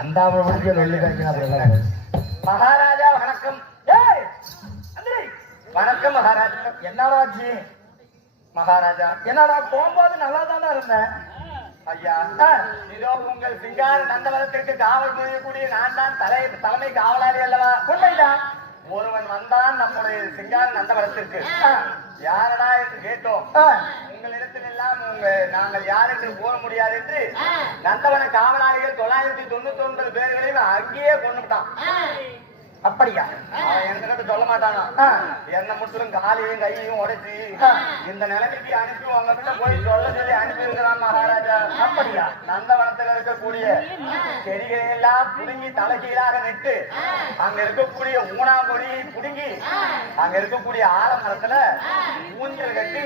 அண்டாமல் முடிஞ்ச நெல்லு காய்ச்சினா மகாராஜா வணக்கம். வணக்கம் மகாராஜா. என்னடாச்சு மகாராஜா? என்னடா போகும்போது நல்லா தானே இருந்தேன் ஐயா. இதோ உங்கள் சிங்கார நந்தவனத்திற்கு காவல் புரியக்கூடிய நான் தான் தலைமை காவலாளி அல்லவா? உண்மைதான். ஒருவன் வந்தான் நம்முடைய சிங்கார நந்தவனத்திற்கு. யாரடா என்று கேட்டோம். உங்களிடத்தில் எல்லாம் நாங்கள் யார் என்று கூற முடியாது என்று நந்தவன காவலாளிகள் 999 பேர்களையும் அங்கேயே கொண்டுட்டான். அப்படியா? என்கிட்ட சொல்ல மாட்டானா? என்ன முற்றிலும் காலையும் கையையும் உடைச்சு இந்த நிலைமைக்கு அனுப்பி உங்ககிட்ட போய் சொல்ல சொல்லி அனுப்பி இருக்கிறான் மகாராஜா. அப்படியா? நந்தவனத்தில் இருக்கக்கூடிய செடிகளை எல்லாம் புடுங்கி தலைகீழாக நட்டு அங்க இருக்கக்கூடிய ஊனாமொழியை புடுங்கி அங்க இருக்கக்கூடிய ஆலமரத்துல ஊஞ்சல் கட்டி